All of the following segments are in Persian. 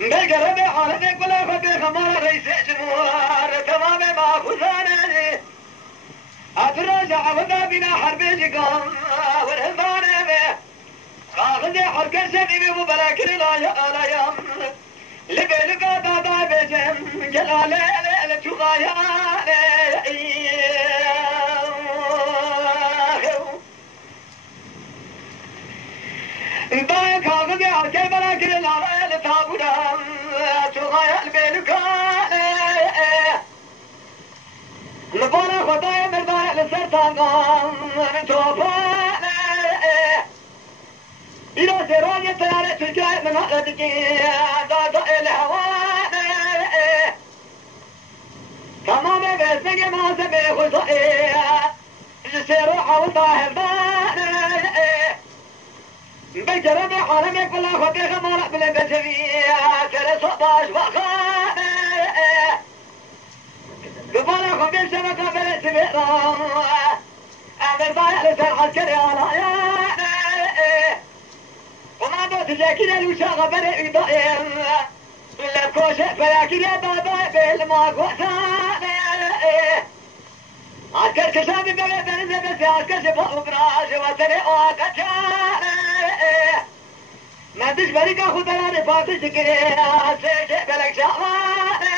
بقرب عالمك ولا فبي خمار رئيس جمهور تمام ما خذانني أتراجع وذا بنا حربي قام والهضان به خاخذ حركة سبيبي وبلاكل لا يام لبي لقا دادا بجم جلالي لتغاياني دايم خاخذ حركة بلاكل لا لتابودا تغايا البيلكاني لبانا خدايا مردايا لسرطان توفاني إلى سراجة تيارة تجاي من هردكي دادا الهواني تمام بسنك ما سبي خزائي جسيرو حول طاهر داني بجرب حرمك ولا خدي خمارك بلا بسفيا كلا صباش وخاني ببالا خدي شبكة بلا سبيرا أمر ضايع لسر عسكري على عياني وما دوت جاكينا الوشاقة بلا إضائم إلا بكوشة فلاكين يا بابا بالماك وثاني عسكر كشامي بلا بنزل بس عسكر شبه وبراش وسري وكتاني ما تشبرك أخذ بلاني فاتشك سيشي بلك شعواني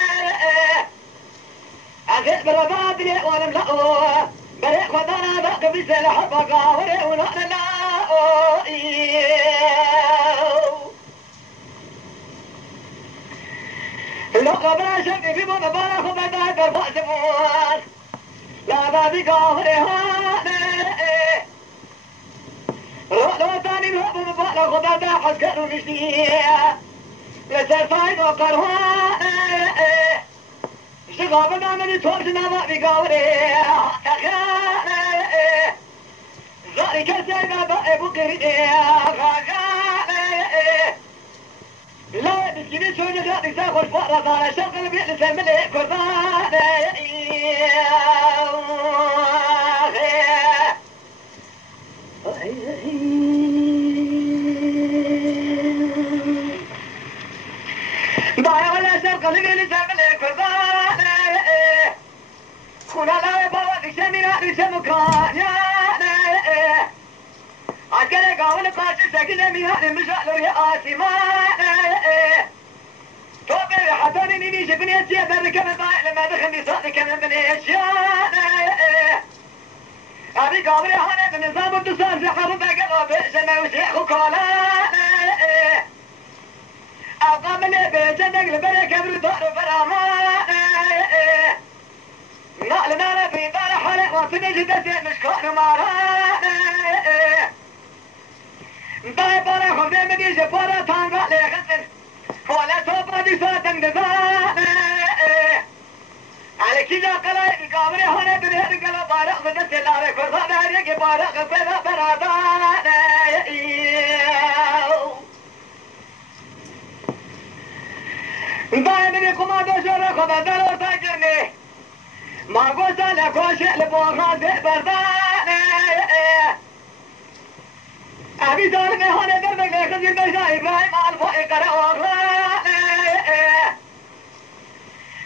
أخذ بربادري وانا ملأو بريق ودانا باق بسل حبك وري ونحن لاو لو قبل شمي في مبارا خبتا برفع سموان لا بابك وري هاني لو تاني الهب مبالا خبتا حسكر ونشتيه لسر فايد وقرهان شغابنا من تورجنا ما بقاوري تخان ذلك السيدة بقى بقري غاغان لا بسكني سوجة جاتي ساخد فقرة على شغل بيئة سملي كردان ضايع ولا شرق لبيل سملي كردان كنا لا يبغى تشمينا نشمكان يا عسكري قاول قاسي سكنة ميهان مشعل رئاسي مان توبي حسن نيني شبني اشياء بركة من ضايع لما دخلني صادق من بني اشياء أبي قاول هاني بنظام الدسان سحر بقلب سما وسيخ وكولان أقام لي بيجنك لبري كبر دار فرامان نقلنا في دار حالي وصني جدتي مشكون ماران داي بارا خمدي مني جبارا تانغا لي خسر ولا توبا دي ساتن دزان على كذا قلاي قامري هوني بنهر قلا بارق بدت لاري فرصان هريك بارق بلا برادان داي مني قمادو شورا خبادر تاجرني ما قلت لك وشئ لبوغاز بردان أبي ظالمي هوني بربك ليخزي البشا إبراهيم الفوئي قرأ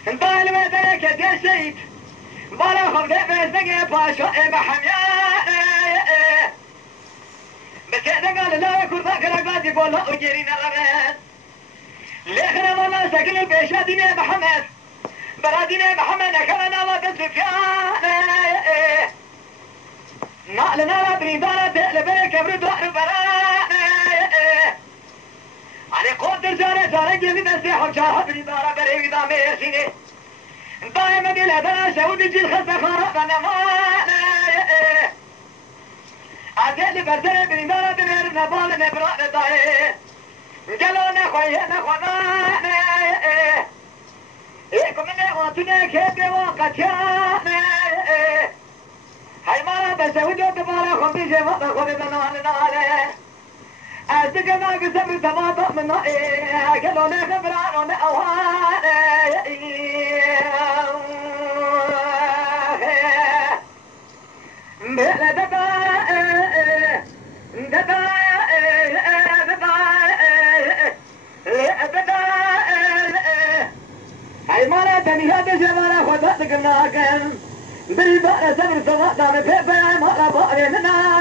داي المدرك يا الشيد بالا خمدي بيزنقي باشا بحميان بس إذا قال لا يكون ذاكرا قاد يقول لا أجيرين الرغان ليخنا والله سكن البيشا ديني محمد براديني محمد كرنا وبن سفيان نقلنا بريدانة لبيك برد رأي بران علي قوت الجارة جارة جيزي نسيح وشاهد بريدانة بريد ميرسيني دائما دي لهدنا شهود الجيل خسة خارق نمان عزيز برسل بريدانة بنير نبال نبران دائي جلونا خوينا خونان إيكم اللي وانتنا كيبي وقتيان هاي مالا بسهودو تبالا خمبي جيبا خمبي بنوان نالي تقنا قسم تماطم من قالوا لي خبران ونأوان بلا دبا دبا دبا هاي مرة تانية تجمعنا خذت قناكن بالبقرة سبر سماطم في بيان مرة بقرة منا